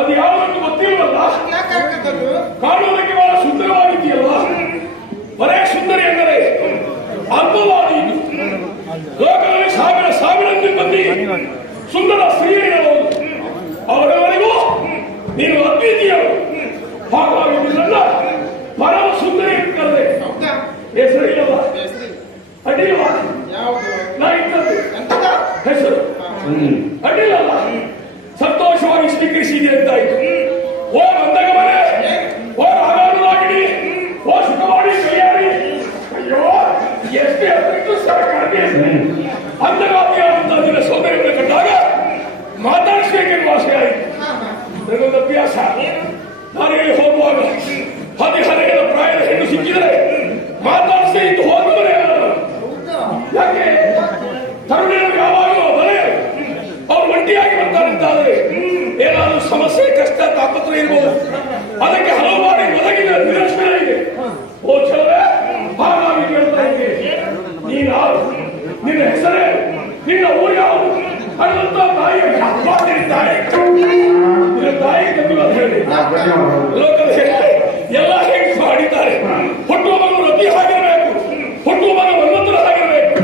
ಅದು ಯಾವುದು ಗೊತ್ತಿಲ್ವಲ್ಲ, ಕಾಣುವುದಕ್ಕೆ ಬಹಳ ಸುಂದರವಾಗಿದೆಯಲ್ಲ. ಬರೇ ಸುಂದರಿ ಎಂದರೆ ಅಲ್ಪವಾದಿ. ಲೋಕದಲ್ಲಿ ಸಾವಿರ ಮಂದಿ ಸುಂದರ ಸ್ತ್ರೀಯರಿರಬಹುದು, ಅವರವರೆಗೂ ನೀನು ಅದ್ವಿತೀಯರು. ಹಾಗಾಗಿ ನಿನ್ನ ಪರಮ ಸುಂದರಿ ಕರೆದೆ ಹೆಸರಿಲ್ಲವ, ಅಡ್ಡಿಲ್ವ? ನಾ ಇದ್ದದ್ದು ಹೆಸರು ಅಡ್ಡಿಲ್ಲಲ್ಲ, ಸಂತೋಷವಾಗಿ ಸ್ವೀಕರಿಸಿದೆ ಅಂತಾಯ್ತು. ಓ ಬಂದಾಗ ಮನೆ, ಓ ರಾಗಾನುರಾಗಿಡಿ, ಓ ಸುಖವಾಡಿ ಕೈಯಾಡಿ. ಅಯ್ಯೋ ಎಷ್ಟೇ ಅಷ್ಟು ಸರಕಾರಕ್ಕೆ ಅಂದಗಾತಿಯಾದಂತ ನಿನ್ನ ಸೌಂದರ್ಯವನ್ನು ಕಂಡಾಗ ಮಾತಾಡಿಸಬೇಕೆಂದು ಆಸೆ ಆಯಿತು. ನನಗೊಂದು ಅಭ್ಯಾಸ, ನಾನೇ ಹೋಗುವಾಗ ಹದಿಹರೆಯದ ಪ್ರಾಯದ ಹೆಣ್ಣು ಸಿಕ್ಕಿದರೆ ಮಾತಾಡಿಸೇ ಇದ್ದು ಹೋಗುವರೆ. ಯಾಕೆ ತರುಣಿಯರು ಯಾವಾಗಲೂ ಬರೇ ಅವ್ರು ಒಂಟಿಯಾಗಿ ಬರ್ತಾರಂತಾದ್ರೆ ಏನಾದರೂ ಸಮಸ್ಯೆ, ಕಷ್ಟ, ತಾಪತ್ರ ಇರಬಹುದು. ಅದಕ್ಕೆ ಹಲವು ಬಾರಿ ಒದಗಿದ ನಿದರ್ಶನ ಇದೆ. ಓ ಚಲವೇ, ಹಾಗಾಗಿ ಕೇಳ್ತಾ ಇದ್ದೇನೆ, ನೀನು ಯಾರು, ನಿನ್ನ ಹೆಸರೇ, ನಿನ್ನ ಊರು ಯಾವುದು ಅನ್ನುವಂತ ತಾಯಿಯ ಮಾತಿರ್ತಾರೆ. ನಿನ್ನ ತಾಯಿ ತಪ್ಪಿಲ್ಲ ಹೇಳಿ ಲೋಕದ ಎಲ್ಲ ಹೇಗೆ ಮಾಡಿದ್ದಾರೆ. ಹುಟ್ಟುವ ಮಗು ರತಿ ಆಗಿರಬೇಕು, ಹುಟ್ಟುವ ಮಗ ಮನ್ವಂತರ ಆಗಿರಬೇಕು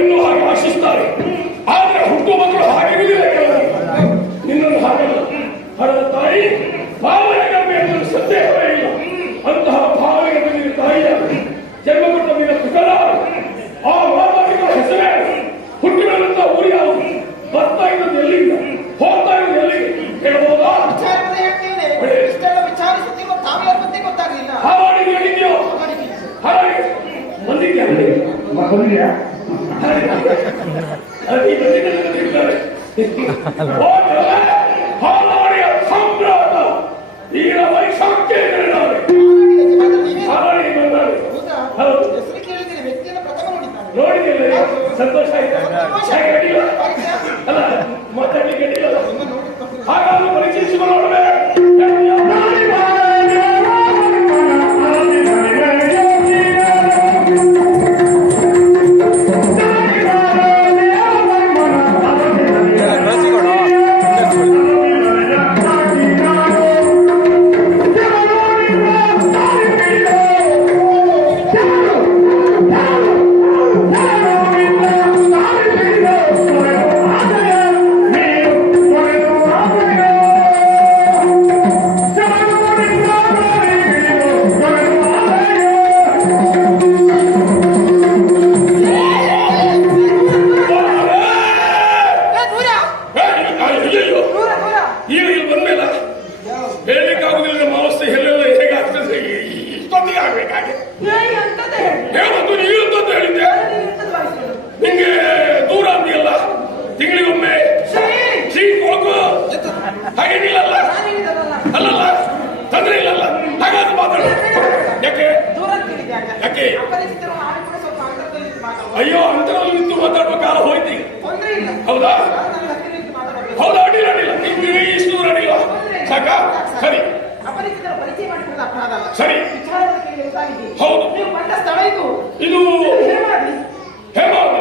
ಎನ್ನುವ ಹಾಗೆ ಆಶಿಸ್ತಾರೆ. ಆದ್ರೆ ಹುಟ್ಟುವ ಮಕ್ಕಳು ಹಾಗಿರಲಿಲ್ಲ, ನಿನ್ನನ್ನು ಹಾಗಲ್ಲ. ಹರದ ತಾಯಿ ಭಾವನೆಗಳು ಎನ್ನುವ ಸಂದೇಹವೇ ಇಲ್ಲ. ಅಂತಹ ಭಾವನೆಗಳು ನಿನ್ನ ತಾಯಿಯ ಜನ್ಮ ಕೊಟ್ಟ ನಿನ್ನ ಪುಟಲ ಆ ಮಾತಾಡಿಗಳ ಹೆಸರೇ. ಹುಟ್ಟಿದಂತ ಊರು ಯಾವುದು, ಬರ್ತಾ ಇರೋದು ಎಲ್ಲಿಂದ, ಹೋಗ್ತಾ ಇರೋದು ಎಲ್ಲಿಗೆ ಹೇಳಬಹುದಾ? ಹಾವಾಡಿ ಹೇಳಿದ್ಯೋ, ಹಾಗೆ ಬಂದಿದ್ಯಾ ಹಾಲಾಡಿಯ ಸಾಮ್ರಾಟ ಈಗ ವೈಶಾಖ್ಯ ಹಾಲಾಡಿ ಬಂದಾರೆ. ನೋಡಿದಿಲ್ಲ, ಸಂತೋಷ ಆಯ್ತಾ? ಅಲ್ಲ ಮಾತಾಡ್ಲಿಕ್ಕೆ ಅಡ್ಡಿಲ್ಲ. ಹಾಗಾದ್ರೂ ಪರಿಚಯಿಸಿ ನೋಡಬೇಕು. ಅಯ್ಯೋ, ಅಂತರಲ್ಲಿ ನಿಂತು ಮಾತಾಡುವ ಕಾಲ ಹೋಯ್ತು. ಹೌದಾ? ಹೌದಾ? ಅಡ್ಡಿಲ್ಲ ಅಡ್ಡಿಲ್ಲ, ಇಷ್ಟು ದೂರ ಅಡ್ಡಿಲ್ಲ, ಸಾಕ? ಸರಿ ಸರಿ. ಹೌದು, ಇದು ಹೇಮಾವತಿ.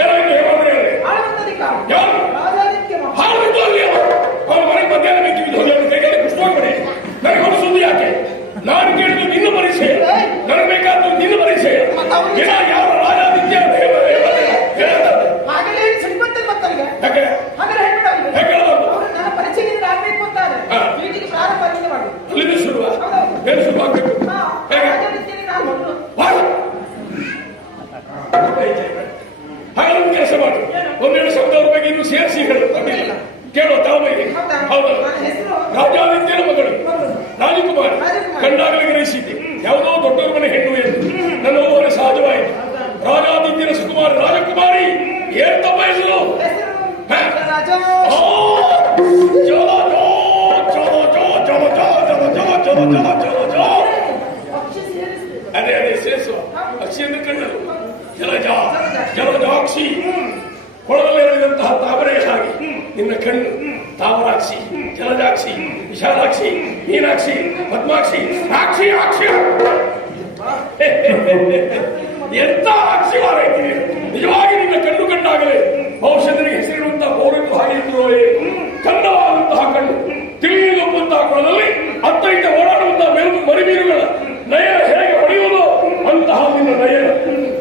ಏನಾಯ್ತು ಹೇಮಾವತಿ? ಯಾರು ಹಾಳು ಅವನ ಮನೆಗೆ ಮಧ್ಯಾಹ್ನ ಬೇಕಿದ್ದು ಕೈಗೆ ಕುಷ್ಠೋಗ್ಬೇಡಿ. ನನಗೆ ಒಂದು ಸುದ್ದಿ ಯಾಕೆ? ನಾನು ಕೇಳಿದ್ದು ನಿನ್ನ ಪರಿಚಯ, ನನಗೆ ಬೇಕಾದ್ದು ನಿನ್ನ ಪರಿಚಯ. ಯಾವ ರಾಜಾದಿತ್ಯ ಅಲ್ಲಿಂದ ಶುರುವ, ಏನು ಶುರುವಾಗಬೇಕು? ಒಂದು ಕೆಲಸ ಮಾಡು, ಒಂದೆರಡು ಶಬ್ದ ಅವ್ರ ಬಗ್ಗೆ ಇನ್ನು ಸೇರಿಸಿ ಹೇಳು. ಅಡ್ಡಿಲ್ಲ, ಕೇಳುವ ತಾಳ್ಮೆಗೆ. ಹೌದಲ್ಲ, ರಾಜಾದಿತ್ಯನ ಮಗಳು ರಾಜಕುಮಾರಿ ಕಂಡಾಗಲೇ ಗ್ರಹಿಸಿದ್ದೆ ಯಾವುದೋ ದೊಡ್ಡವರ ಮನೆ ಹೆಣ್ಣು ಎಂದು. ನನ್ನ ಓವರೆ ಸಹಜವಾಯಿತು. ರಾಜಾದಿತ್ಯನ ಸುಕುಮಾರಿ ರಾಜಕುಮಾರಿ ಏನ್ ತಮ್ಮ ಹೆಸರು? ಅದೇ ಅದೇ ಸೇರಿಸುವ ಅಕ್ಷಿಯನ್ನು ಕಂಡರು. ಜಲಜ ಜಲಜಾಕ್ಷಿ, ಕೊಳದಲ್ಲಿ ಎಳೆದಂತಹ ತಾವರೆ ಹಾಗೆ ನಿನ್ನ ಕಣ್ಣು. ತಾವರಾಕ್ಷಿ, ಜಲಜಾಕ್ಷಿ, ವಿಶಾಲಾಕ್ಷಿ, ಮೀನಾಕ್ಷಿ, ಪದ್ಮಾಕ್ಷಿ, ಸಾಕ್ಷಿ ಅಕ್ಷಿ. ಎಂತ ಅಕ್ಷಿ ಮಾರೈತಿ! ನಿಜವಾಗಿ ನಿನ್ನ ಕಣ್ಣು ಕಂಡಾಗಲೇ ಔಷಧನಿಗೆ ಹೆಸರಿಡುವಂತಹ ಪೌರರು ಹಾಗೆ ಇದ್ರು. ಚಂದವಾದಂತಹ ಕಣ್ಣು, ತಿಳಿಯುವಂತಹ ಕೊಳದಲ್ಲಿ ಅತ್ತ ಇತ್ತ ಓಡಾಡುವಂತಹ ಮರಿಮೀನುಗಳ ನಯ ಹೇಗೆ ಹೊಡೆಯುವುದು ಅಂತಹ ನಿನ್ನ ನಯನ.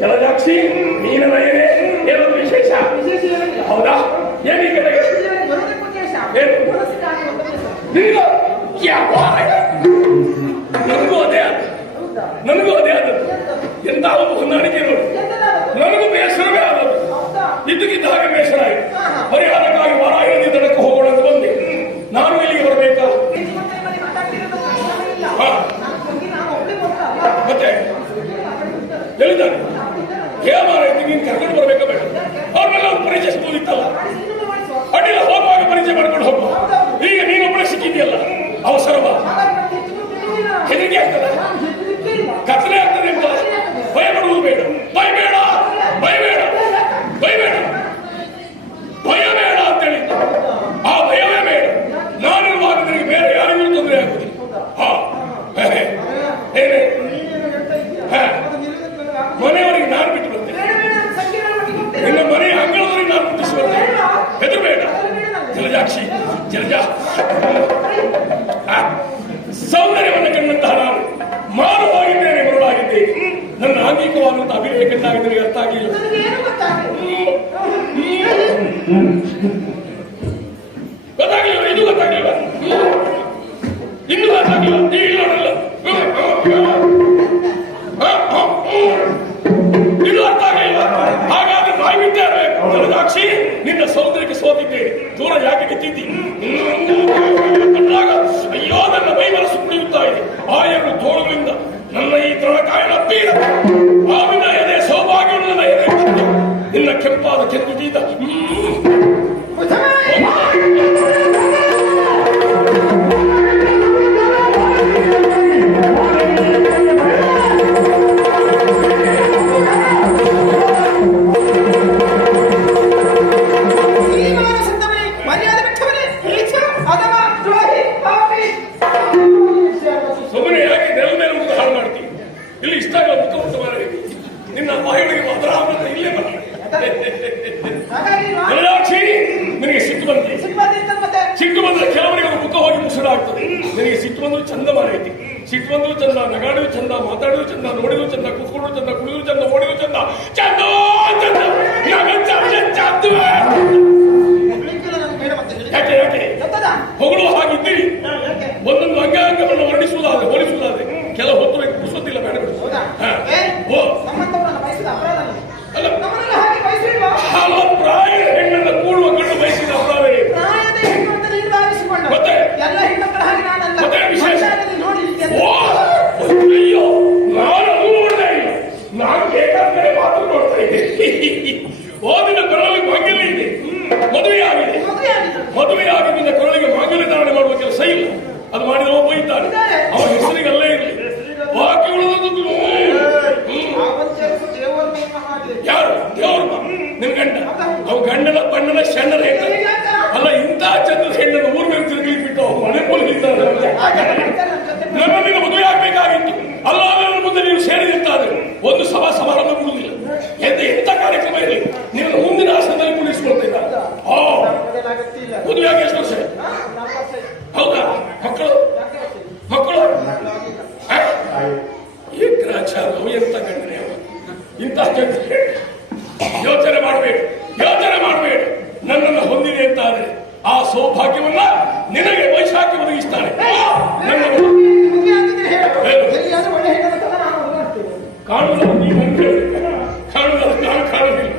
ಜಲಜಾಕ್ಷಿ, ಮೀನ ನಯನೇ ಏನೊಂದು ವಿಶೇಷ? ಹೌದಾ? ಏನಿ ಕಡೆಗೆ ನನಗೂ ಅದೇ ಆದದ್ದು. ಎಂತ ಒಂದು ಹೊಂದಾಣಿಕೆ ನೋಡಿ. ನನಗೂ ಬೇಸರವೇ ಆದದ್ದು. ಇದ್ದಕ್ಕಿದ್ದ ಹಾಗೆ ಬೇಸರ ಆಯಿತು. ಪರಿಹಾರಕ್ಕಾಗಿ ವಾರಾಯಣಿ ದಡಕ್ಕೆ ಹೋಗೋಣ ಅಂತ ಬಂದೆ. ನಾನು ಇಲ್ಲಿಗೆ ಬರಬೇಕಾ? ಮತ್ತೆ ಹೇಳಿದ್ದಾನೆ ಹೇಮಾರೈತಿ ನೀನು ಕರ್ಕೊಂಡು ಬರಬೇಕಾ ಬೇಡ? ಅವ್ರನ್ನೆಲ್ಲ ಪರಿಚಯಿಸಬಹುದಿತ್ತಲ್ಲ. ಅಡ್ಡಿಲ್ಲ, ಹೋಗುವಾಗ ಪರಿಚಯ ಮಾಡ್ಕೊಂಡು ಹೋಗುವ. ಈಗ ನೀನೊಬ್ಬಳೆ ಸಿಕ್ಕಿದ್ಯಲ್ಲ, ಅವಸರವ ಹೆದರಿಕೆ ಆಗ್ತದೆ, ಕತ್ತಲೆ ಆಗ್ತದೆ ಅಂತ ಭಯ ಪಡುವುದು ಬೇಡ. ಭಯಬೇಡ ಭಯಬೇಡ ಭಯಬೇಡ ಭಯಬೇಡ ಅಂತೇಳಿ ಆ ಭಯವೇ ಬೇಡ. ನಾನಿರುವಾಗ ನಿನಗೆ ಬೇರೆ ಯಾರಿಗೂ ತೊಂದರೆ ಆಗುವುದಿಲ್ಲ. ಏನೇ ಮನೆಯವರಿಗೆ ನಾನು ಬಿಟ್ಟು ಬರ್ತೇನೆ, ನಿನ್ನ ಮನೆಯ ಅಂಗಳವರಿಗೆ ನಾನು ಮುಟ್ಟಿಸಿ ಬರ್ತೇನೆ. ಹೆದರಬೇಡ ಜಲಜಾಕ್ಷಿ. ಜಲಜಾ ಸೌಂದರ್ಯವನ್ನು ಕಂಡಂತಹ ನಾನು ಮಾನವಾಗಿದ್ದೇನೆ, ಮರುಳಾಗಿದ್ದೇನೆ. ನನ್ನ ಆಂಗಿಕವಾದಂತಹ ಅಭಿನಯ ಕಂಡಾಗ ನನಗೆ ಅರ್ಥ ಆಗಿಲ್ಲ. ಗೊತ್ತಾಗ್ಲಿಲ್ಲ, ಇದು ಗೊತ್ತಾಗ್ಲಿಲ್ಲ, ಇನ್ನೂ ಗೊತ್ತಾಗ್ಲಿಲ್ಲ. ಇದು ಅರ್ಥ ಆಗಲಿಲ್ಲ. ಹಾಗಾದ್ರೆ ನಾವಿದ್ದೇವೆ. ಜಲಜಾಕ್ಷಿ, ನಿನ್ನ ಸೌಂದರ್ಯಕ್ಕೆ ಸೋತಿದ್ದೇನೆ. ದೂರ ಯಾಕೆ ನಿಂತಿದ್ದಿ? ಕಂಡಾಗ ಅಯ್ಯೋ ನನ್ನ ಮೈ ಮನಸ್ಸು ಕುಡಿಯುತ್ತಾ ಇದೆ. ಆ ಎರಡು ತೋಳುಗಳಿಂದ ನನ್ನ ಈ ತೃಣಕಾಯನ ಬೀರ ಆವಿನ ಎದೆ ಸೌಭಾಗ್ಯವನ್ನು ನನ್ನ ಎದೆ ನಿನ್ನ ಕೆಂಪಾದ ಕೆಂದುಟಿಯಿಂದ ಸುಮ್ಮನೆ ಯಾಕೆ ನೆಲ ಮೇಲೆ ಮುಖ ಹಾಳು ಮಾಡ್ತೀವಿ? ಇಲ್ಲಿ ಇಷ್ಟ ಆಗಲ್ಲ ಮುಖ ಮುಖ ಮಾಡಿ ನಿನ್ನ ಮಹಿಳೆಗೆ ಅದರ ಇಲ್ಲೇ ಬರ್ತಾರೆ. ಜಲಜಾಕ್ಷಿ, ನಿನಗೆ ಸಿಟ್ಟು ಬಂದಿದೆ. ಸಿಟ್ಟು ಬಂದ್ರೆ ಕೆಲವರಿಗೆ ಮುಖ ಹೋಗಿ ಮುಸುರಾಗ್ತದೆ. ನಿನಗೆ ಸಿಟ್ಟು ಬಂದ್ರು ಚಂದ ಮಾರೈತಿ. ಸಿಟ್ಟು ಬಂದ್ರು ಚಂದ, ನಗಾಡುವುದು ಚಂದ, ಮಾತಾಡುವುದು ಚಂದ, ನೋಡಿದ್ರು ಚಂದ, ಕುತ್ಕೊಂಡು ಚಂದ, ಕುಡಿಯುವುದು ಚಂದ, ಓಡಿದ್ರು ಚಂದ, ಚಂದ ಚಂದ. ಯಾಕೆ ಯಾಕೆ ಹೊಗಳು ಹಾಗಿದ್ದೀರಿ? ಒಂದೊಂದು ಅಂಗಾಂಗವನ್ನು ವರ್ಣಿಸುವುದಾದ್ರೆ ಹೋಲಿಸುವುದಾದ್ರೆ ಕೆಲ ಹೊತ್ತು ಕುಡಿಸೋದಿಲ್ಲ ಬೇಡ. ಅಲ್ಲ, ಪ್ರಾಯ ಹೆಣ್ಣನ್ನು ಕೂಡುವ ಗಂಡು ಬಯಸಿದ ಅಪರಾಧವೇ. ಮತ್ತೆ ಮತ್ತೆ ವಿಶೇಷ ಅಯ್ಯೋ, ನಾನು ನೋಡ್ತಾ ಇಲ್ಲ, ನಾನು ಬೇಕಾದ್ರೆ ಮಾತ್ರ ನೋಡ್ತಾ ಇದ್ದೆ. ಓದಿನ ಕೊರಳಿಗೆ ಮಾಂಗಲ್ಯ ಇದೆ, ಮದುವೆಯಾಗಿದೆ. ಮದುವೆಯಾಗಿದ್ದ ಕೊರಳಿಗೆ ಮಾಂಗಲ್ಯ ಧಾರಣೆ ಮಾಡುವ ಕೆಲಸ ಇಲ್ಲ. ಅದು ಮಾಡಿದ ಒಬ್ಬ ಇದ್ದಾನೆ, ಅವನ ಹೆಸರಿಗೆ ಅಲ್ಲೇ ಇರಲಿ. ಬಾಕಿ ಉಳಿದದ್ದು ಯಾರು? ದೇವ್ರ ನಿನ್ ಗಂಡ. ಅವ ಗಂಡನ ಬಣ್ಣದ ಶಣ್ಣದ ಹೆಣ್ಣು ಅಲ್ಲ. ಇಂಥ ಚಂದ್ರದ ಹೆಣ್ಣನ್ನು ಊರ್ ಮೇಲೆ ತಿರುಗಿ ಬಿಟ್ಟು ಮನೆ ಮೂಲಗಿದ್ದಾರೆ. ನನ್ನನ್ನು ಮದುವೆ ಆಗ್ಬೇಕಾಗಿತ್ತು. ಅಲ್ಲ, ನನ್ನ ಮುಂದೆ ನೀವು ಸೇರಿದಿರ್ತಾರೆ ಒಂದು ಸಭಾ ಸಮಾರಂಭ ಬಿಡುವುದಿಲ್ಲ. ಎಂತ ಕಾರ್ಯಕ್ರಮ ಇರಲಿ, ನೀವು ಮುಂದಿನ ಆಸನದಲ್ಲಿ ಕುಳಿಸ್ಕೊಳ್ತಿದ್ದ. ಮದುವೆ ಆಗಿ ಎಷ್ಟು ವರ್ಷ? ಹೌದಾ? ಮಕ್ಕಳು ಮಕ್ಕಳು ಈ ಗ್ರಾಚಾರ ಎಂತ ಗಂಡನೆ ಇಂಥ ಯೋಚನೆ ಮಾಡಬೇಡಿ, ಯೋಚನೆ ಮಾಡಬೇಡಿ. ನನ್ನನ್ನು ಹೊಂದಿದೆ ಅಂತಾದ್ರೆ ಆ ಸೌಭಾಗ್ಯವನ್ನ ನಿನಗೆ ವೈಶಾಖಿ ಒದಗಿಸ್ತಾನೆ. ಕಾಣುವುದನ್ನು ನೀವು ಕಾಣುವುದನ್ನು ನಾನು ಕಾಣುವುದಿಲ್ಲ.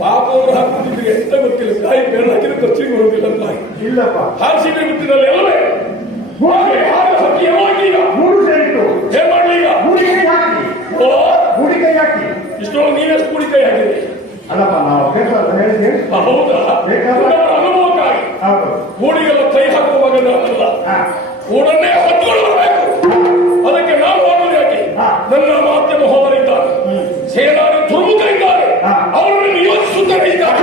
ಬಾಬುವರು ಹಾಕ್ತಿದ್ರೆ ಎಂತ ಗೊತ್ತಿಲ್ಲ, ಕಾಯಿ ಬೇರೆ ಹಾಕಿದ್ರೆ ಖರ್ಚಿಗೆ ಬರುವುದಿಲ್ಲ ಅಂತ. ಇಲ್ಲಪ್ಪ, ಹಾಸಿಗೆ ಬಿಟ್ಟಿನಲ್ಲಿ ಎಲ್ಲವೇ ಹಕ್ಕಿ ಯಾವಾಗೀಗ ಏನ್ ಮಾಡ್ಲಿ ಈಗ? ಓ ಹೂಡಿಕೆ ಹಾಕಿ ಇಷ್ಟೊಳಗೆ ನೀವೆಷ್ಟು ಕುಡಿಕೈ ಹಾಕಿದ್ರಿ? ಅಲ್ಲಪ್ಪ, ನಾವು ಬೇಕಾದ್ರೆ ಹೇಳಿದ್ವಿ. ಹೌದಾ? ಅನುಭವಕ್ಕಾಗಿ ಹೂಡಿಗೆಲ್ಲ ಕೈ ಹಾಕುವಾಗ ನಾನಲ್ಲ, ಹೂಡನ್ನೇ ಹೊತ್ತುಕೊಳ್ಳಬೇಕು. ಅದಕ್ಕೆ ನಾವು ಮಾಡೋದು ಯಾಕೆ? ನನ್ನ ಮಾಧ್ಯಮ ಹೋದರಿದ್ದಾರೆ, ಸೇನಾನಿ ತುರುಮುಕ ಇದ್ದಾರೆ, ಅವರನ್ನು ಯೋಚಿಸುತ್ತಾರೆ ಇದ್ದಾರೆ.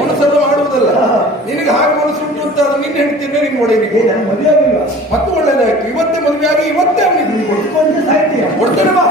ಮನಸ್ಸೆಲ್ಲ ಮಾಡುವುದಲ್ಲ, ನಿನಗೆ ಹಾಗೆ ಮನಸ್ಸುಂಟು ಅಂತ ನಿನ್ನ ಹೆಂಡತಿಯನ್ನೇ ನೀನು ಒಡೆಯಲಿಕ್ಕೆ ಮತ್ತು ಒಳ್ಳೆದಾಯ್ತು. ಇವತ್ತೇ ಮದುವೆ ಆಗಿ ಇವತ್ತೇ ಅವನಿಗೆ ಕೊಡ್ತೇನೆ ಬಾ.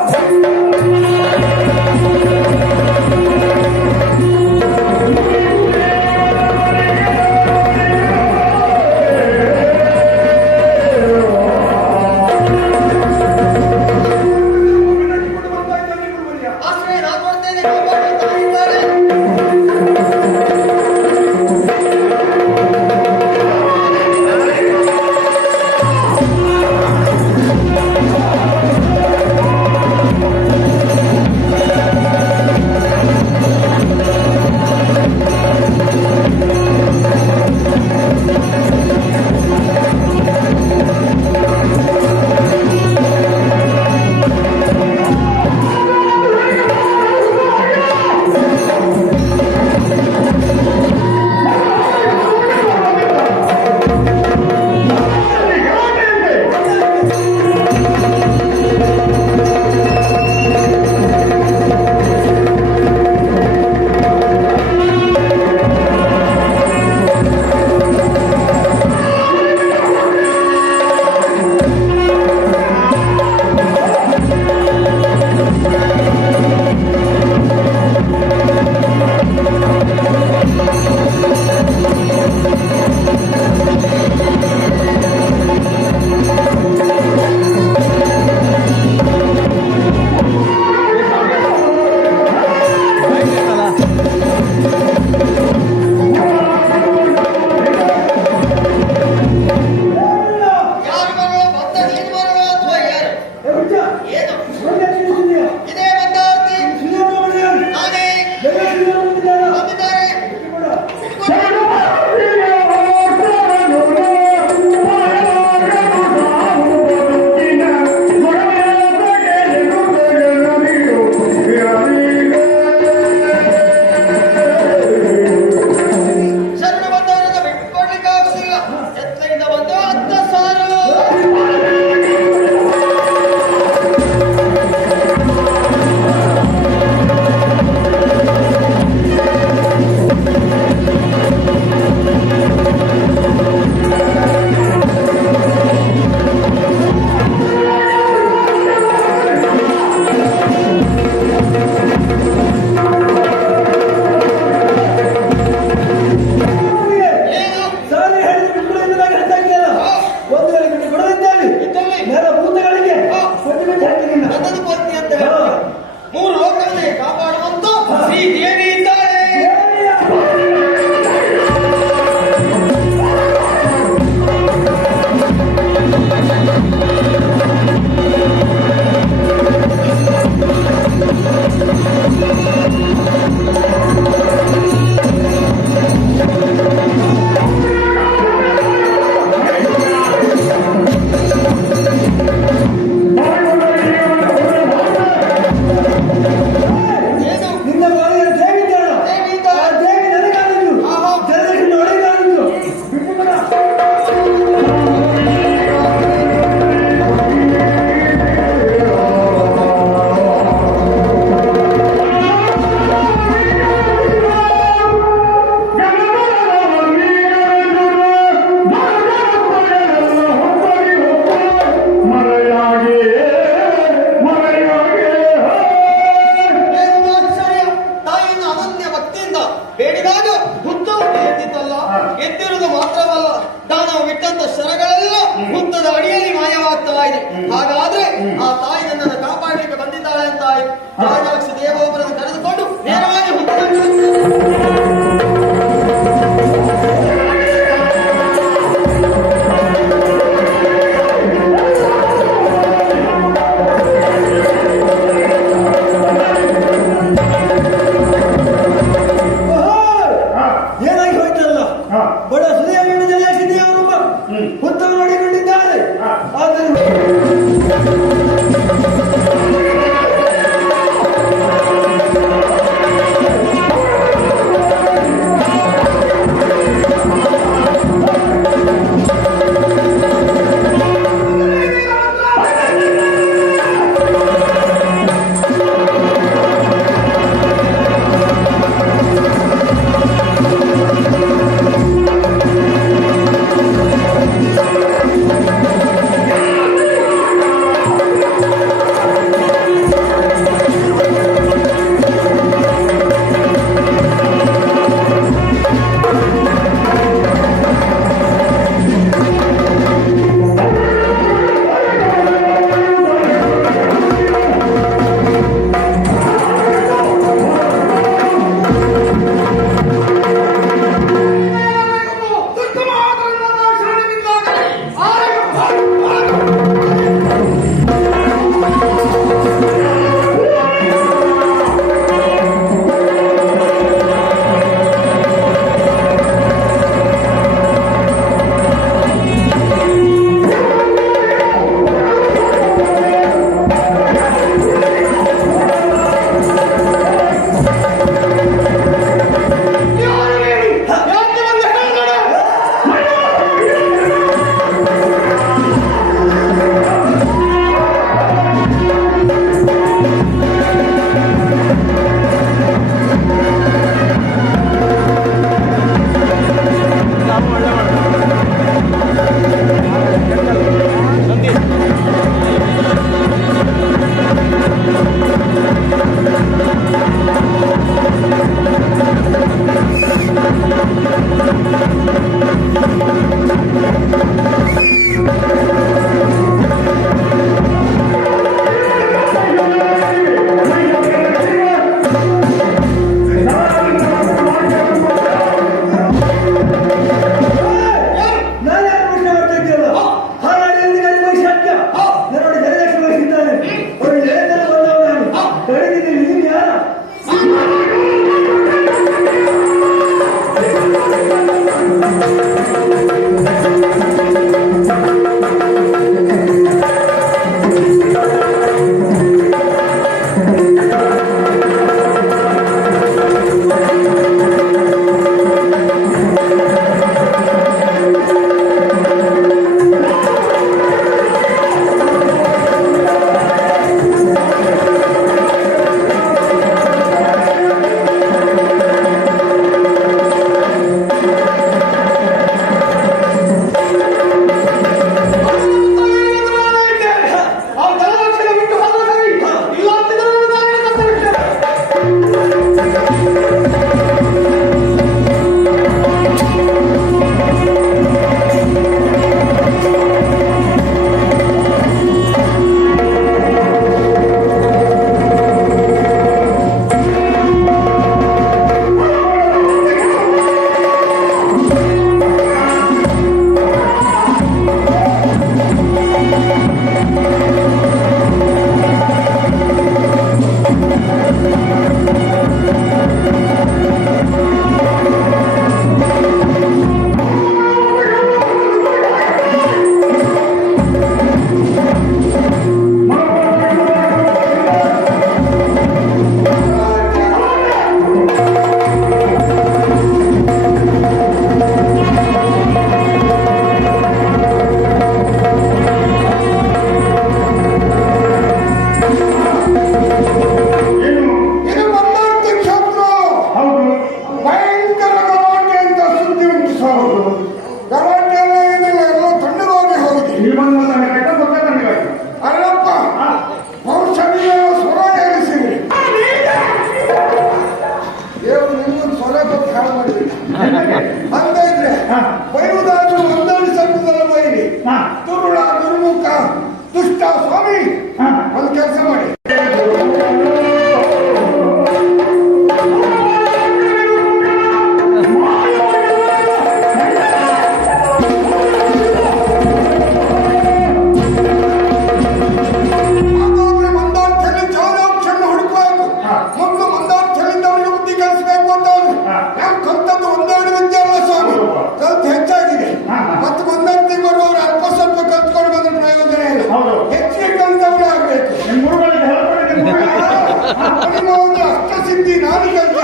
ಶ್ರೀ ದೇವಿ ಇದ್ದಾಳೆ. ನಿನ್ನ ಮನೆಯ ದೇವಿ ಇದ್ದಾಳ? ದೇವಿ ಇದ್ದಾಳೆ. ಆ ದೇವಿ ನನಗಾದದ್ದು. ಆಹಾ. ಜನರಿಗೆ ಒಳಗಾದದ್ದು. ಬಿಟ್ಟು ಬಿಡ. ಏನು ಆಶ್ಚರ್ಯ! ತಾಯಿನ ಅನನ್ಯ ಭಕ್ತಿಯಿಂದ ಬೇಡಿದಾಗ ಹುತ್ತವನ್ನು ಎದ್ದಿತ್ತಲ್ಲ. ಎದ್ದಿರುವುದು ಮಾತ್ರವಲ್ಲ, ದಾನವ ಬಿಟ್ಟಂತ ಶರಗಳೆಲ್ಲ ಹುತ್ತದ ಅಡಿಯಲ್ಲಿ ಮಾಯವಾಗ್ತಾ ಇದೆ. ಹಾಗಾದ್ರೆ ಆ ತಾಯಿ ನನ್ನನ್ನು ಕಾಪಾಡಲಿಕ್ಕೆ ಬಂದಿದ್ದಾಳೆ ಅಂತ ಆಯ್ತು. ರಾಜಾಕ್ಷಿ ದೇವೊಬ್ಬರನ್ನು ಕರೆದುಕೊಂಡು ನೇರವಾಗಿ ಹುತ್ತದ ಏನಾಗಿ ಹೋಯ್ತಲ್ಲ, ಬಡ ಸುದಯ ಜನ ದೇವರೊಬ್ಬ ಹುತ್ತವನ್ನು ನೋಡಿಕೊಂಡಿದ್ದಾರೆ. ಆದರೆ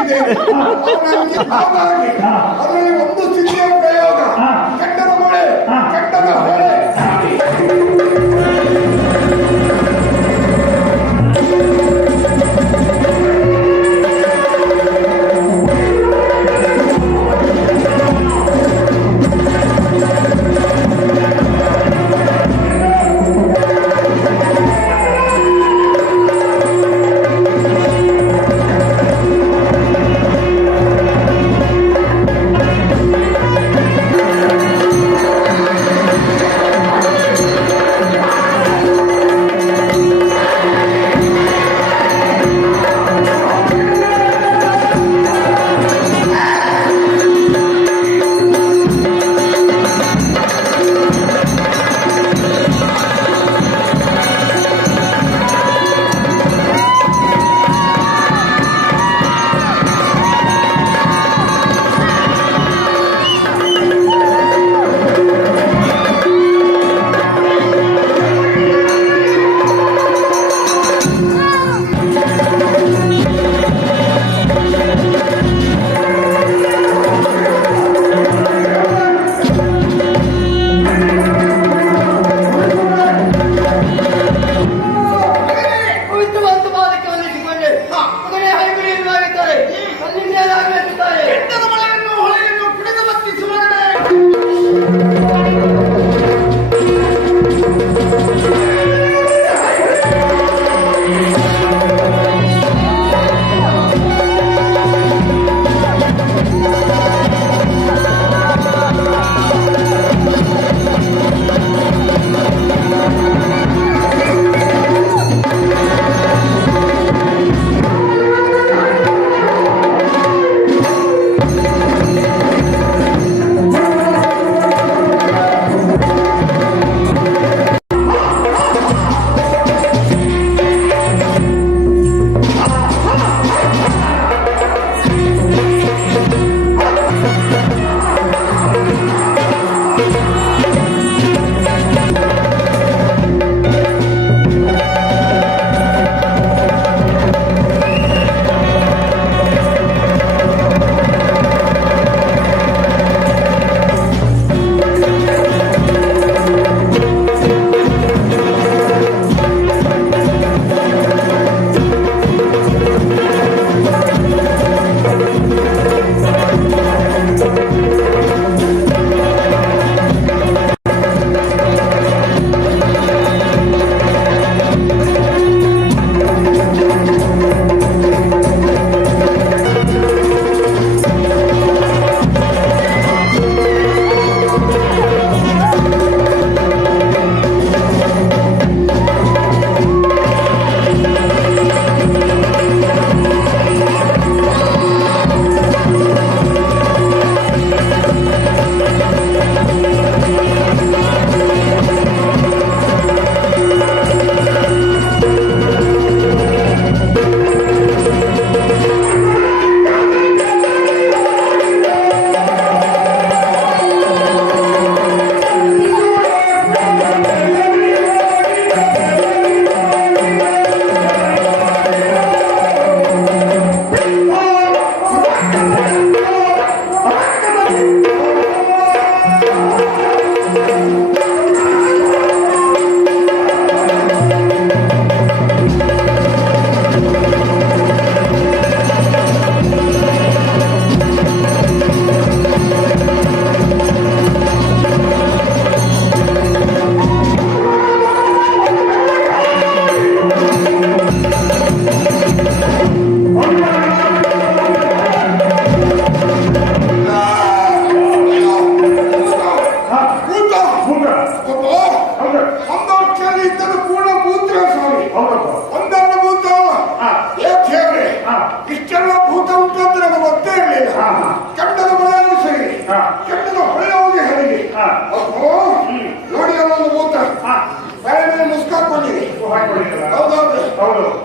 ಇಟ್ಟಿದ್ದೇನೆ. ಅವನಲ್ಲಿ ಹಾಗಾಗಿ ಅದರಲ್ಲಿ ಒಂದು ಸ್ಥಿತಿಯ ಪ್ರಯೋಗ, ಕೆಟ್ಟದ ಮಳೆ, ಕೆಟ್ಟದ ಹೊಳೆ.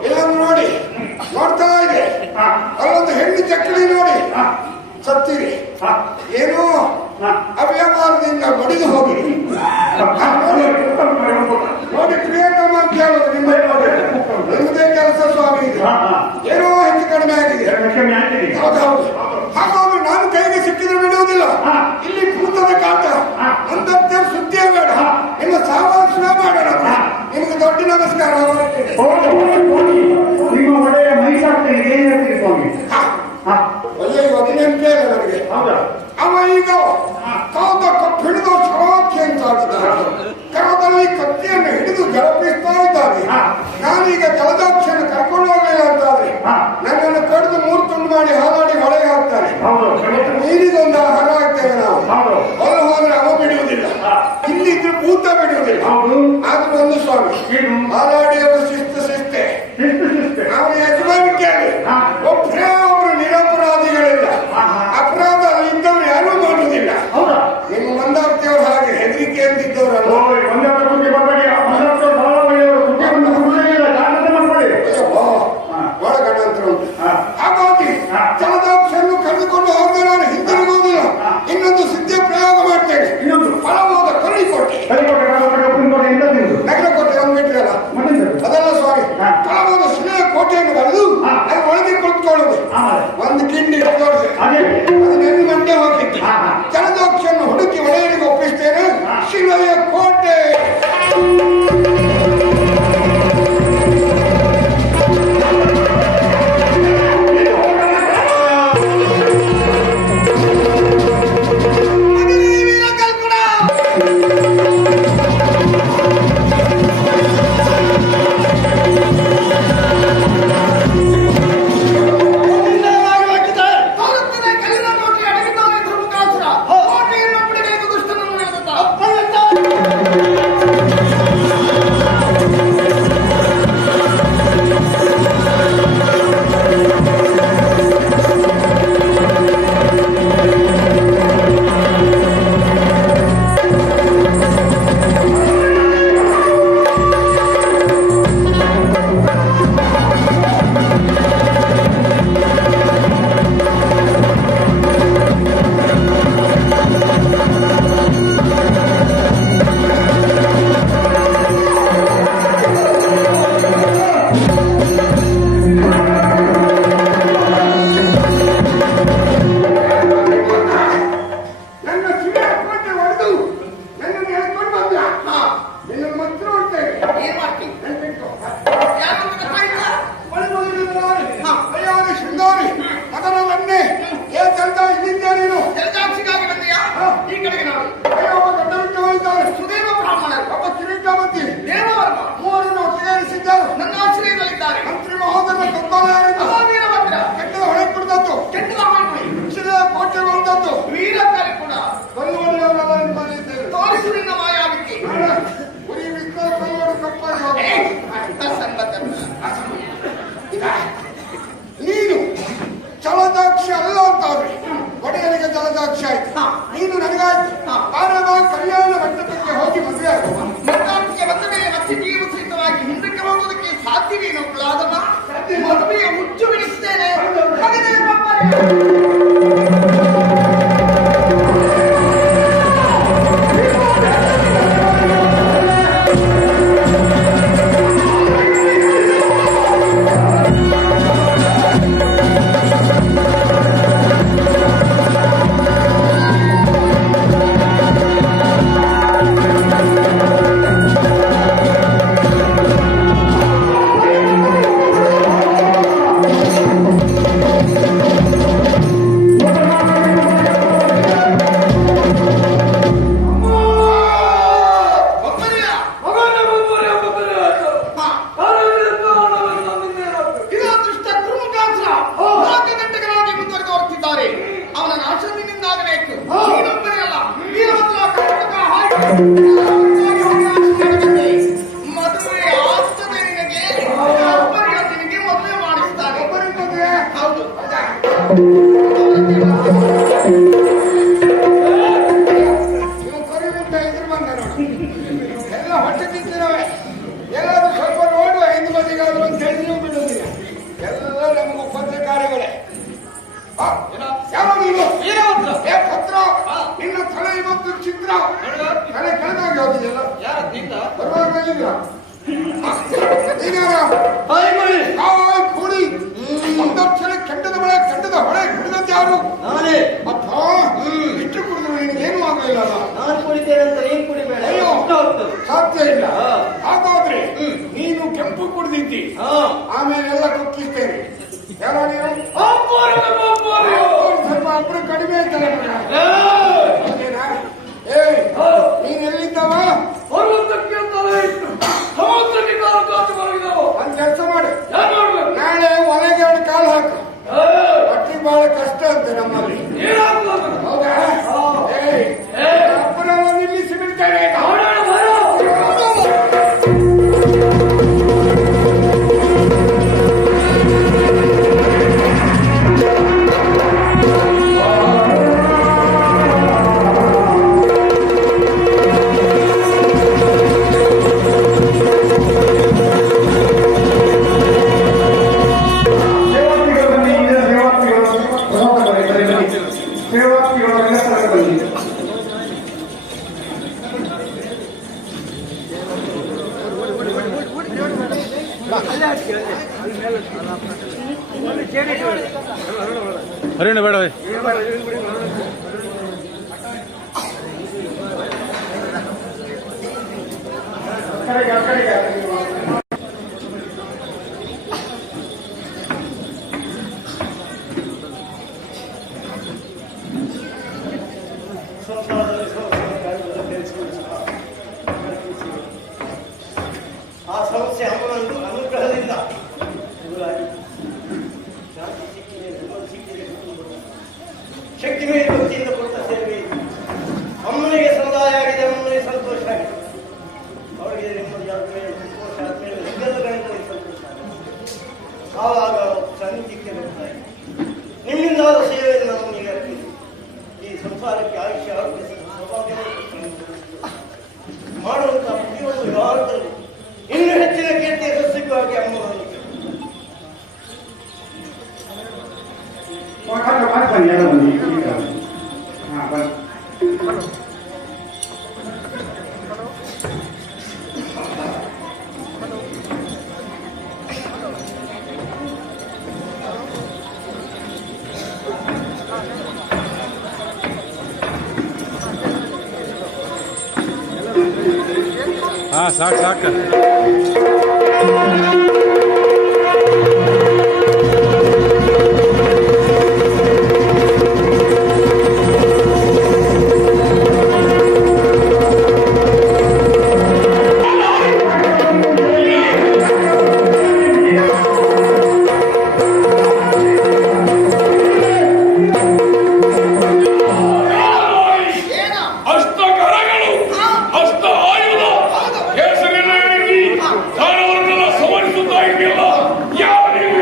ಇಲ್ಲೊಂದು ನೋಡಿ ನೋಡ್ತಾ ಇದೆ, ಅಲ್ಲೊಂದು ಹೆಣ್ಣು ಚಕ್ಕಳಿ ನೋಡಿ ಸತ್ತಿರಿ, ಏನೋ ಅವ್ಯವಹಾರದಿಂದ ಬಡಿದು ಹೋಗಿ ನೋಡಿ ಪ್ರಿಯತಮ ಅಂತ ಹೇಳೋದು ನಿಮ್ಮದೇ ಕೆಲಸ ಸ್ವಾಮಿ. ಇದು ಏನೋ ಹೆಚ್ಚು ಕಡಿಮೆ ಆಗಿದೆ. ನನಗೆ. ಹೌದಾ? ಅವ ಈಗ ಕಾದ ಕಪ್ಪು ಹಿಡಿದು ಛವಾಕಿ ಅಂತ ಆಡಿದ್ದಾನೆ. ಕರದಲ್ಲಿ ಕತ್ತಿಯನ್ನು ಹಿಡಿದು ಜಲಪಿಸ್ತಾ ಇದ್ದಾನೆ. ನಾನೀಗ ಜಲದಾಕ್ಷಿಯನ್ನು ಕರ್ಕೊಂಡು ಹೋಗಲಿಲ್ಲ ಅಂತಾದ್ರೆ ನನ್ನನ್ನು ಕಡಿದು 3 ತುಂಡು ಮಾಡಿ ಹಾಲಾಡಿ ಹೊಳೆಗೆ ಹಾಕ್ತಾನೆ. ನೀರಿಗೊಂದು ಆಹಾರ ಆಗ್ತೇವೆ ನಾವು. ಹೊರ ಹೋದ್ರೆ ಅವ ಬಿಡುವುದಿಲ್ಲ, ಇಲ್ಲಿದ್ರೆ ಭೂತ ಬಿಡುವುದಿಲ್ಲ. ಆದ್ರೂ ಒಂದು ಸ್ವಾಮಿ, ಹಾಲಾಡಿ ಅವರು ಶಿಸ್ತೆ ಅವನ ಯಜಮಾನಿಕೆ ಒಬ್ಬರೇ ಒಬ್ರು ನಿರಪರಾಧಿಗಳಿಲ್ಲ. ಅಪರಾಧ ಇದ್ದವ್ರು ಯಾರೂ ಮಾಡುವುದಿಲ್ಲ. ನಿಮ್ಮ ಮಂದಾರ್ತಿಯವರು ಹಾಗೆ ಹೆದರಿಕೆ ಅಂತಿದ್ದವರಲ್ಲ. ಒಳಗಣಂತರ ಉಂಟು. ಹಾಗಾಗಿ ಜಲದಾಕ್ಷನ್ನು ಕರೆದುಕೊಂಡು ಹೋದ್ರೆ ನಾನು ಹಿಂದಿರುಗುವುದಿಲ್ಲ. ಇನ್ನೊಂದು ಸಿದ್ಧ ಪ್ರಯೋಗ ಮಾಡ್ತೇನೆ. ಫಲವಾದ ಕಲಿಕೋಟೆ ನಗರಕೋಟೆ ಒಂದು ಬಿಟ್ಟರಲ್ಲ ಅದೆಲ್ಲ ಸ್ವಾಮಿ. ಫಲವಾದ ಶಿಲೆಯ ಕೋಟೆಯನ್ನು ಬರೆದು ಅದು ಒಳಗೆ ಕುಳಿತುಕೊಳ್ಳುವುದು. ಒಂದು ಕಿಂಡಿ ತೋರಿಸಿ ಅದು ನನ್ನ ಮಂಡ್ಯ ಹೋಗ್ಲಿಕ್ಕೆ ಜಲದಾಕ್ಷನ್ನು ಹುಡುಕಿ ಒಳೆಯರಿಗೆ ಒಪ್ಪಿಸ್ತೇನೆ. ಶಿಲೆಯ ಕೋಟೆ ನೀನು ಜಲದಾಕ್ಷಿ ಅಲ್ಲ ಅಂತಾದ್ರೆ ಒಡೆಯನಿಗೆ ಜಲದಾಕ್ಷಿ ಆಯ್ತು. ನೀನು ನನಗಾಯ್ತು. ಆನಂದ ಕಲ್ಯಾಣ ಮಂಟಪಕ್ಕೆ ಹೋಗಿ ಮದುವೆ ಆಗುವ. ಮಂಟಪಕ್ಕೆ ಬಂದ ಮೇಲೆ ಮತ್ತೆ ಜೀವಸಹಿತವಾಗಿ ಹಿಂದಕ್ಕೆ ಹೋಗೋದಕ್ಕೆ ಸಾಧ್ಯವೇನು? ಮದುವೆಯ ಮುಚ್ಚು ಬಿಡಿಸ್ತೇನೆ. ಎಲ್ಲ ಹೊಟ್ಟೆ ತಿಂತಿರವೆ. ಎಲ್ಲಾದ್ರೂ ಸ್ವಲ್ಪ ನೋಡುವ ಹಿಂದೆ ಬದಿಗಾದ್ರು ಅಂತ ಹೇಳಿ ನೀವು ಬಿಡುವುದಿಲ್ಲ. ಎಲ್ಲ ನಮಗೂ ಪತ್ರಕಾರಿಗಳೇ. ಯಾವ ನೀನು ಪತ್ರ ನಿನ್ನ ತಲೆ ಇವತ್ತು ಚಿತ್ರ ತಲೆ ಕೆಳಗಾಗಿ ಹೋಗಿದೆಯಲ್ಲ. ಬರುವಾಗ ಕೂಡಿ ಒಂದಕ್ಷರ ಕೆಂಡದ ಮಳೆ ಕೆಂಡದ ಹೊಳೆ ಕುಡಿದಂತೆ ಯಾರು ಅಪ್ಪ ಇಷ್ಟು ಕುಡಿದ್ರು ನಿನಗೆ ಏನು ಆಗಲಿಲ್ಲ. ನಾನು ಕುಡಿತೇನೆ ಅಂತ ನೀನು ಕುಡಿಬೇಡ. ಅಯ್ಯೋ ಸಾಧ್ಯ ಇಲ್ಲ. ಹಾಗಾದ್ರೆ ನೀನು ಕೆಂಪು ಕುಡಿದಿದ್ದಿ, ಆಮೇಲೆ ಎಲ್ಲ ಕುಕ್ಕಿಸ್ತೇನೆ. ಯಾರು ನೀವು ಸ್ವಲ್ಪ ಒಬ್ರು ಕಡಿಮೆ ಆಗುತ್ತದೆ ನಮ್ಮಲ್ಲಿ. ಏನಾಗ್ಬೋದು? ಹೌದಾ? ಅಪ್ಪನನ್ನ ನಿಲ್ಲಿಸಿ ಬಿಡ್ತೇನೆ ಈಗ. ಹರಿಣ ಬೇಡ ಆ ಸಮಸ್ಯೆ ಅಮ್ಮನ ಅನುಗ್ರಹದಿಂದ ಎದುರಾಗಿ ಶಾಂತಿ ಸಿಕ್ಕಿದೆ, ನೆಮ್ಮದಿ ಸಿಕ್ಕಿದೆ. ಶಕ್ತಿ ಮೇಲೆ ಭಕ್ತಿಯಿಂದ ಕೊಟ್ಟ ಸೇವೆ ಇದು. ಅಮ್ಮನಿಗೆ ಸಮುದಾಯ ಆಗಿದೆ, ಅಮ್ಮನಿಗೆ ಸಂತೋಷ ಆಗಿದೆ. ಅವರಿಗೆ ನೆಮ್ಮದಿ ಆದ್ಮೇಲೆ, ಸಂತೋಷ ಆದ್ಮೇಲೆ ಎಲ್ಲ ಗಣಿತದಲ್ಲಿ ಸಂತೋಷ ಆಗಿದೆ. ಆವಾಗ ಸಾನ್ನಿಧ್ಯಕ್ಕೆ ಬರ್ತಾರೆ. ನಿಮ್ಮಿಂದಾದ ಸೇವೆಯನ್ನು ನಮ್ಮನಿಗೆ ಅರ್ಪಿಸಿ ಈ ಸಂಸಾರಕ್ಕೆ ಆಯುಷ್ಯ ಆರೋಗ್ಯ ಸೌಭಾಗ್ಯ ಮಾಡುವಂತಹ ಪ್ರತಿಯೊಂದು ವ್ಯವಹಾರದಲ್ಲಿ ಇನ್ನು ಹೆಚ್ಚಿನ ಕೀರ್ತಿ ಯಶಸ್ವಿಗಾಗಿ ಅಮ್ಮನನ್ನು ಬನ್ನಿ ಎಲ್ಲ ಬನ್ನಿ. ಬನ್ನಿ. ಹಾ ಸಾಕು ಸಾಕು ಅಷ್ಟಕರಗಳು, ಅಷ್ಟ ಆಯುಧ, ಕೇಸರಿನ ದಾನವರನ್ನೆಲ್ಲ ಸಂವರಿಸುತ್ತಾ ಇದೆಯಲ್ಲ, ಯಾವ ನೀವು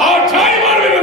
ಆ ಛಾಯೆ ಮಾಡಬೇಕು.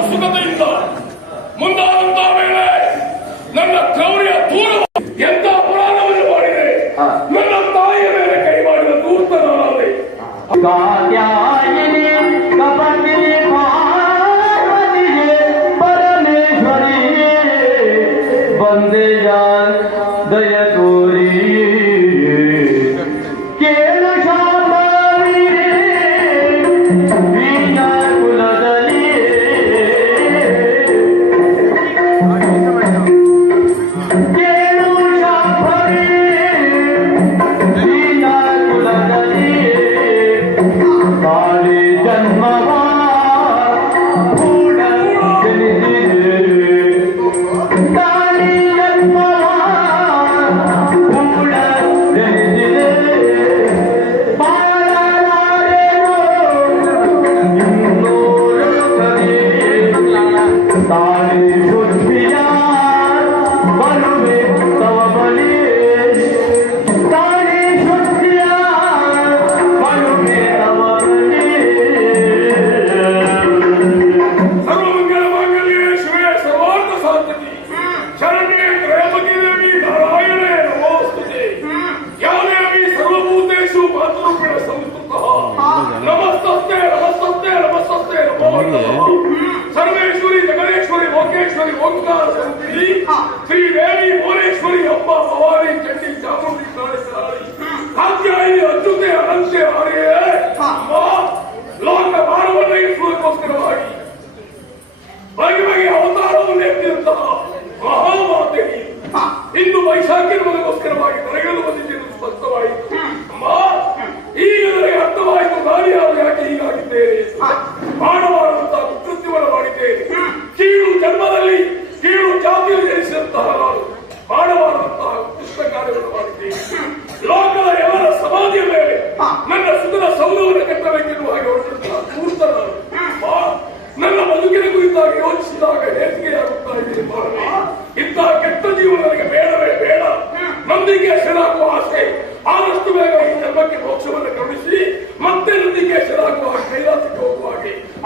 ಉತ್ಸುಕತೆಯಿಂದ ಮುಂದಾದಂತಹ ವೇಳೆ ನನ್ನ ಕ್ರೌರ್ಯ ದೂರ ಎಂತ ಅಪರಾಧವನ್ನು ಮಾಡಿದೆ. ನನ್ನ ತಾಯಿಯ ಮೇಲೆ ಕೈ ಮಾಡಿದ ದೂರ್ತ ನಾನಾದೆ. ಬಂದೆ ದಯ ತೋರಿ ಕೇಳು ಶಾಂಭವಿ ವೀಣಾ ಕುಲದಲ್ಲಿ ಕೇಳು ಶಾಂಭವಿ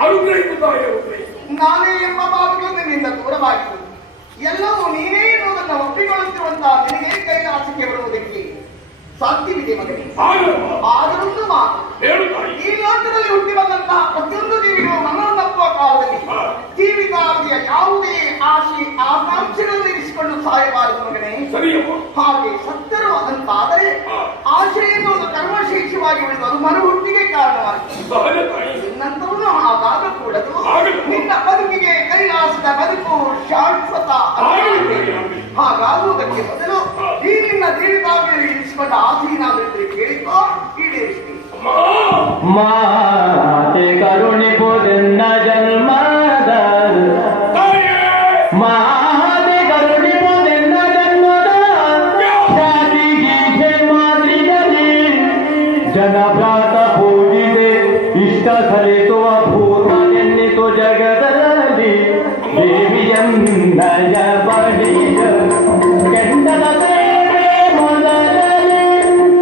ಅನುಗ್ರಹಿಸು ತಾಯಿ ಅನುಗ್ರಹಿಸು. ನಾನೇ ಎಂಬ ಮಾತುಗಳು ನಿನ್ನಿಂದ ದೂರವಾಗಿತ್ತು. ಎಲ್ಲವೂ ನೀನೇ ಎನ್ನುವುದನ್ನು ಒಪ್ಪಿಕೊಳ್ಳುತ್ತಿರುವಂತಹ ನಿನಗೆ ಕೈಲಾಸಕ್ಕೆ ಬರುವುದಕ್ಕೆ ಸಾಧ್ಯವಿದೆ ಮಗನೇ. ಆದರೊಂದು ಮಾತು, ಈ ಲೋಕದಲ್ಲಿ ಹುಟ್ಟಿ ಬಂದಂತಹ ಪ್ರತಿಯೊಂದು ಜೀವಿಗಳು ಮನವನ್ನು ತಪ್ಪುವ ಕಾಲದಲ್ಲಿ ಜೀವಿತಾವಧಿಯ ಯಾವುದೇ ಆಶೆ ಆಕಾಂಕ್ಷೆಗಳನ್ನು ಇರಿಸಿಕೊಂಡು ಸಾಯಬಾರದು ಮಗನೇ. ಹಾಗೆ ಸತ್ತರು ಅದಂತಾದರೆ ಆಶೆ ಎನ್ನುವುದು ಕರ್ಮಶೇಷವಾಗಿ ಉಳಿದು ಅದು ಮರುಹುಟ್ಟಿಗೆ ಕಾರಣವಾಗಿದೆ. ನಂತರವೂ ಹಾಗಾಗಕೂಡದು. ನಿನ್ನ ಬದುಕಿಗೆ ಕೈಲಾಸದ ಬದುಕು ಶಾಶ್ವತ ಹಾಗಾಗುವುದಕ್ಕೆ ಮೊದಲು ಈ ನಿನ್ನ ಜೀವಿತಾವಧಿಯಲ್ಲಿ ಇರಿಸಿಕೊಂಡ ಆಸೀನಾದ್ರೆ ಕೇಳಿಕೋ ಈಡೇರಿಸಿ. ಮಾತೆ ಕರುಣೆ ಪೊದನ್ನ ಜನ್ಮದ ಮಾತೆ ಕರುಣೆ ಪೊದನ್ನ ಜನ್ಮದ ಜಾತಿ ಗೀತೆ ಮಾತೃಗಲಿ ಜನಭ್ರಾತ ಪೂಜಿತೆ ಇಷ್ಟ ಸಲಿಸುವ ಭೂತನೆನ್ನಿತು ಜಗದಲ್ಲಿ ದೇವಿಯನ್ನಯ ಬಡಿದ ಕೆಂಡದ ಸೇವೆ ಮೊದಲೇ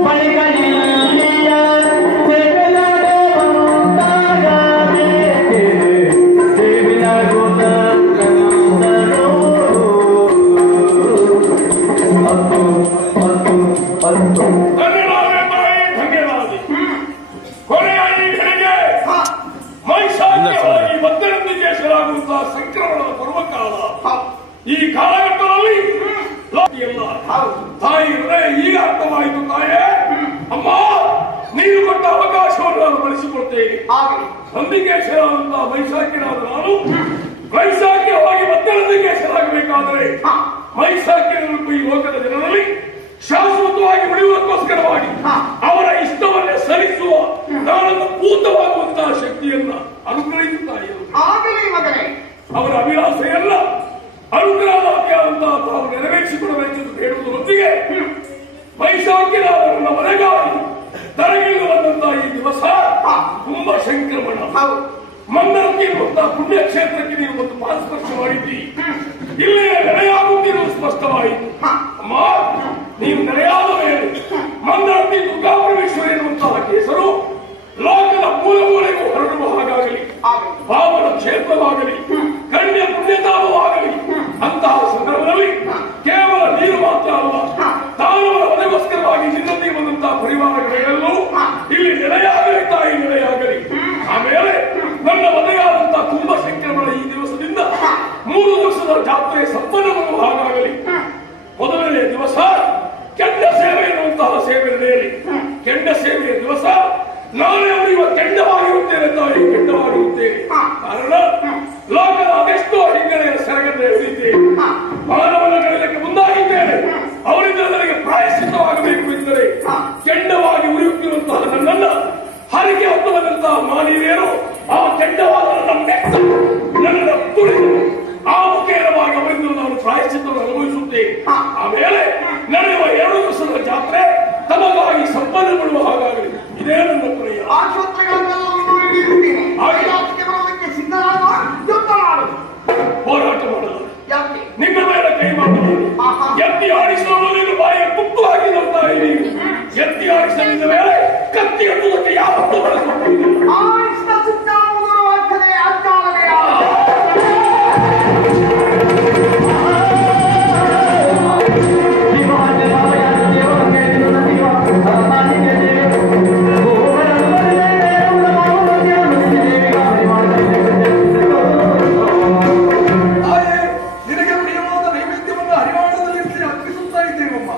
ಬಳಿಕ ಇಲ್ಲಿಯ ಸೇವೆಲಡೆ ಬಂದಾಗಬೇಕೆ ದೇವಿನ ಗುಣ ಕಂದರೋ ಹತ್ತು ಹತ್ತು ಹತ್ತು ಧನ್ಯವಾದ ತಾಯಿ, ಧನ್ಯವಾದ. ಕೊನೆಯ ಈ ಘಳಿಗೆ ಮೈಸಾಗಿ ಬದ್ದರಂತಿಗೆಸಲಾಗುವಂತಹ ಸಂಕ್ರಮಣದ ಪರ್ವಕಾಲ. ಈ ಕಾಲಘಟ್ಟದಲ್ಲಿ ಎಲ್ಲ ತಾಯಿ ಹೃದಯ ಈಗ ಅರ್ಥವಾಯಿತು. ತಾಯೇ, ಅಮ್ಮ, ನೀನು ಕೊಟ್ಟ ಅವಕಾಶವನ್ನು ನಾನು ಬಳಸಿಕೊಡ್ತೇನೆ. ನಂದಿಕೇಶ್ವರಂತಹ ಮೈಸಾಕಿನಾದ ನಾನು ಮೈಸಾಕ್ಯವಾಗಿ ಬದ್ದರಂತಿಗೆಸಲಾಗಬೇಕಾದರೆ ಮೈಸಾಕ್ಯನನ್ನು ಈ ಲೋಕದ ಜನರಲ್ಲಿ ಶಾಶ್ವತವಾಗಿ ಉಳಿಯುವುದಕ್ಕೋಸ್ಕರವಾಗಿ ಅವರ ಇಷ್ಟವನ್ನೇ ಸರಿಸುವ ನಾನನ್ನು ಭೂತವಾಗುವಂತಹ ಶಕ್ತಿಯನ್ನ ಅನುಗ್ರಹಿಸುತ್ತಾಯಿ. ಆಗಲಿ ಮಗನೇ. ಅವರ ಅಭಿಲಾಷ ಎಲ್ಲ ಅನುಗ್ರಹವಾಕ್ಯಂತಹ ತಾವು ನೆರವೇರಿಸಿಕೊಡಬೇಕೆಂದು ಹೇಳುವುದರೊಂದಿಗೆ ಮೈಸಾಕಿನ ಮನೆಗಾಗಿ ತರಗಿಳಿದು ಬಂದಂತಹ ಈ ದಿವಸ ತುಂಬಾ ಸಂಕ್ರಮಣ. ಮಂದರಕ್ಕೆ ಇರುವಂತಹ ಪುಣ್ಯಕ್ಷೇತ್ರಕ್ಕೆ ನೀವು ಒಂದು ಪಾಸ್ಪರ್ಶ ಮಾಡಿದ್ದಿ. ಇಲ್ಲೇ ನೆಲೆಯಾಗುತ್ತಿರುವುದು ಸ್ಪಷ್ಟವಾಯಿತು. ಅಮ್ಮ, ನೀವು ನೆಲೆಯಾದ ಮೇಲೆ ಮಂದರತಿ ದುರ್ಗಾಪರಮೇಶ್ವರಿ ಎನ್ನುವಂತಹ ಕೇಸರು ಲೋಕದ ಮೂಲ ಮೂಲೆಗೂ ಹೊರಡುವ ಹಾಗಾಗಲಿ, ಪಾವನ ಕ್ಷೇತ್ರವಾಗಲಿ, ಗಣ್ಯ ಪುಣ್ಯಧಾಮವಾಗಲಿ. ಅಂತಹ ಸಂದರ್ಭದಲ್ಲಿ ಕೇವಲ ನೀರು ಮಾತ್ರ ಅಲ್ಲ, ತಾನವರ ಮನೆಗೋಸ್ಕರವಾಗಿ ನಿನ್ನೊಂದಿಗೆ ಬಂದಂತಹ ಪರಿವಾರಗಳೆಲ್ಲೂ ಇಲ್ಲಿ ನೆಲೆಯಾಗಲಿ ತಾಯಿ, ನೆಲೆಯಾಗಲಿ. ಆಮೇಲೆ ನನ್ನ ಮನೆಯಾದಂತಹ ತುಂಬ ಸಂಕ್ರಮಣ ಈ ದಿವಸದಿಂದ 3 ವರ್ಷದ ಜಾತ್ರೆ ಸಂಪನ್ನವನ್ನು ಹಾಗಾಗಲಿ. ಮೊದಲನೆಯ ದಿವಸ ಕೆಂಡ ಸೇವೆ ಎನ್ನುವಂತಹ ಸೇವೆ ನಡೆಯಲಿ. ಕೆಂಡ ಸೇವೆಯ ದಿವಸ ನಾನೇ ಅವರಿವ ಕೆಂಡವಾಗಿರುತ್ತೇನೆ ತಾಯಿ, ಕೆಂಡವಾಗಿರುತ್ತೇನೆ. ಕಾರಣ ಲೋಕದ ಅದೆಷ್ಟೋ ಹಿನ್ನೆಲೆಯ ಸೆರಗನ್ನು ಎಳೆದಿದ್ದೇನೆ, ಮಾನವನಗಳಿಗೆ ಮುಂದಾಗಿದ್ದೇನೆ. ಅವರಿಂದ ನನಗೆ ಪ್ರಾಯಶ್ಚಿತ್ತವಾಗಬೇಕು ಎಂದರೆ ಕೆಂಡವಾಗಿ ಉರಿಯುತ್ತಿರುವಂತಹ ನನ್ನನ್ನ ಹರಿಗೆ ಹೊತ್ತು ಬಂದಂತಹ ಮಾನವೀಯರು ಆ ಕೆಂಡವಾದ ನನ್ನ ತುಳಿದು ಆ ಮುಖೇನವಾಗಿ ಅವರಿಂದ ನಾನು ಪ್ರಾಯಶ್ಚಿತ್ತವನ್ನು ಅನುಭವಿಸುತ್ತೇನೆ. ಆಮೇಲೆ ನಡೆಯುವ 2 ದಿವಸದ ಜಾತ್ರೆ ತಮಗಾಗಿ ಸಂಪನ್ನಗೊಳ್ಳುವ ಹಾಗಾಗಲಿ. ಇದೇ ನನ್ನ ಪ್ರಿಯ. ಆಶೋತ್ತರಗಳನ್ನೆಲ್ಲವನ್ನು ಈಡೇರಿಸುತ್ತೇನೆ. ಕೈಲಾಸಕ್ಕೆ ಬರೋದಕ್ಕೆ ಸಿದ್ಧರಾಗುವ, ಯುದ್ಧ ಮಾಡು. ಹೋರಾಟ ಮಾಡಲು ಯಾಕೆ ನಿಮ್ಮ ಮೇಲೆ ಕೈ ಮಾಡಲು ಎತ್ತಿ ಆಡಿಸಲು ನೀನು ಬಾಯಿಗೆ ತುಕ್ಕು ಹಾಕಿ ನೋಡ್ತಾ ಇದ್ದೀರಿ. ಎತ್ತಿ ಆಡಿಸಲಿದ ಮೇಲೆ ಕತ್ತಿ ಎತ್ತುವುದಕ್ಕೆ ಯಾವತ್ತೂ ಬಳಸಿಕೊಂಡಿದ್ದೀರಿ. ಆರಿಸಿದ ಸುತ್ತಾಗುವುದರವಾಗ್ತದೆ ಅಜ್ಞಾನವೇ. ನಿನಗೆ ಪ್ರಿಯವಾದ ನೈವೇದ್ಯವನ್ನು ಹರಿವಾಣದಲ್ಲಿ ಅರ್ಪಿಸುತ್ತಾ ಇದ್ದೇವಮ್ಮ.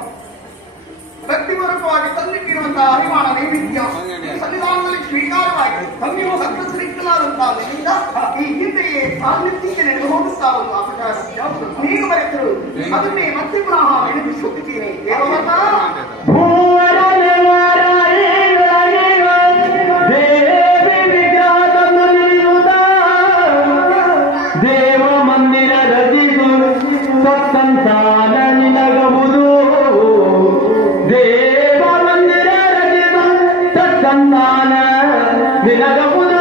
ಭಕ್ತಿಪೂರ್ವಕವಾಗಿ ತಂದಿಟ್ಟಿರುವಂತಹ ಅಭಿಮಾನ ನೈವೇದ್ಯ ಸನ್ನಿಧಾನದಲ್ಲಿ ಸ್ವೀಕಾರವಾಗಿದೆ. ನೀವು ಸಂತಸರಿಸಲಾದಂತಹ ನಿನ್ನಿಂದ ಈ ಹಿಂದೆಯೇ ಸಾನ್ನಿಧ್ಯಕ್ಕೆ ನೆರವು ಹೋಗುತ್ತಾ ಒಂದು ಅಪಚಾರ ನೀನು ಬರೆದರು ಅದನ್ನೇ ಮತ್ತೆ ಪುನಃ ನೆನಪಿಸುತ್ತಿದ್ದೇನೆ. ದೇವ ಮಂದಿರ ರಚಿಸು ಸತ್ಸಂತಾನ ನಿನಗಬಹುದು. ದೇವ ಮಂದಿರ ರಚಿಸು ಸತ್ಸಂತಾನ ನಿನಗಬಹುದು.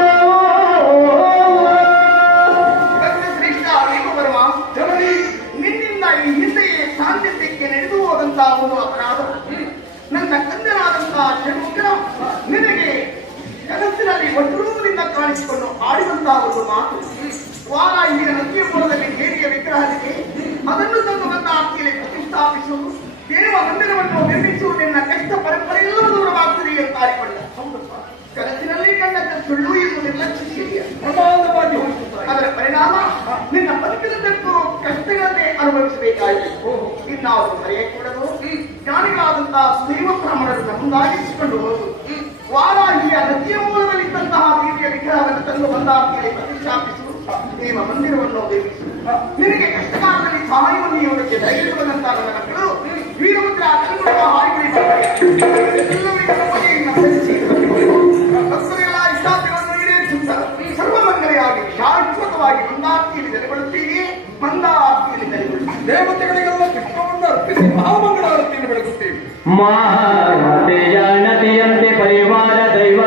ಶ್ರೇಷ್ಠ ದೇವ ಬರುವ ನಿನ್ನಿಂದ ಈ ಹಿಂದೆಯೇ ಸಾನ್ನಿಧ್ಯಕ್ಕೆ ನಡೆದು ಹೋದಂತಹ ಒಂದು ಅಪರಾಧ ನನ್ನ ಕಂದನಾದಂತಹ ಷಣ್ಮುಖನ ನಿನಗೆ ಕನಸಿನಲ್ಲಿ ಒಟ್ಟೂರಿನಿಂದ ಕಾಣಿಸಿಕೊಂಡು ಆಡಿದಂತಹ ಒಂದು ಮಾತು, ವಾರಾಹಿಯ ನದಿಯ ಮೂಲದಲ್ಲಿ ದೇವಿಯ ವಿಗ್ರಹವಿದೆ, ಅದನ್ನು ತಂದು ನನ್ನ ಆಸ್ತಿಯಲ್ಲಿ ಪ್ರತಿಷ್ಠಾಪಿಸುವುದು, ದೇವ ಮಂದಿರವನ್ನು ನಿರ್ಮಿಸುವುದನ್ನ ಕಷ್ಟ ಪರಂಪರೆಯೆಲ್ಲವೂ ದೂರವಾಗ್ತದೆ ಅಂತ ಆಡಿಕೊಂಡ. ಕನಸಿನಲ್ಲಿ ಕಂಡ ಸುಳ್ಳು ಎಂದು ನಿರ್ಲಕ್ಷಿಸಿ ಪ್ರಮಾದವಾಗಿ ಹೋಗಿಸುತ್ತಾರೆ. ಅದರ ಪರಿಣಾಮ ನಿನ್ನ ಬದುಕಿನದ್ದಕ್ಕೂ ಕಷ್ಟಗಳನ್ನೇ ಅನುಭವಿಸಬೇಕಾಯಿತು. ಇನ್ನಾವುದು ಮರೆಯಕೂಡದು. ಜ್ಞಾನಿಗಳಾದಂತಹ ದೈವ ಬ್ರಾಹ್ಮಣರನ್ನು ಮುಂದಾಗಿಸಿಕೊಂಡು ಹೋದು ವಾರಾಹಿಯ ನದಿಯ ಮೂಲದಲ್ಲಿದ್ದಂತಹ ದೇವಿಯ ವಿಗ್ರಹವನ್ನು ತಂದು ಬಂದಾಕಿಯಲ್ಲಿ ಪ್ರತಿಷ್ಠಾಪಿಸು, ದೇವ ಮಂದಿರವನ್ನು ನಿರ್ಮಿಸು. ನಿನಗೆ ಕಷ್ಟಕಾಲದಲ್ಲಿ ಸಹಾಯವನ್ನು ನೀಡುವುದಕ್ಕೆ ಧೈರ್ಯವಂತಹ ನನ್ನ ಮಕ್ಕಳು ವೀರಭದ್ರ ಕನ್ನಡ ಹಾರಿಗಳಿದ್ದಾರೆ. ಭಕ್ತರಿಗೆಲ್ಲ ಇಷ್ಟಾರ್ಥಗಳನ್ನು ಈಡೇರಿಸುತ್ತಾರೆ. ಸರ್ವಮಂಗಲೆಯಾಗಿ ಶಾಶ್ವತವಾಗಿ ಮಂದಾರ್ತಿಯಲ್ಲಿ ನೆಲೆಗೊಳ್ಳುತ್ತೀವಿ. ಮಂದಾರ್ತಿಯಲ್ಲಿ ನೆಲೆಗೊಳ್ಳುತ್ತೀವಿ. ದೇವತೆಗಳಿಗೆಲ್ಲ ಪುಷ್ಪವನ್ನು ಅರ್ಪಿಸಿ ಮಹಾಮಂಗಳ ಆರತಿಯನ್ನು ಬೆಳಗುತ್ತೇವೆ. ಮಾತೆಯ ನತಿಯಂತೆ ಪರಿವಾರ ದೈವ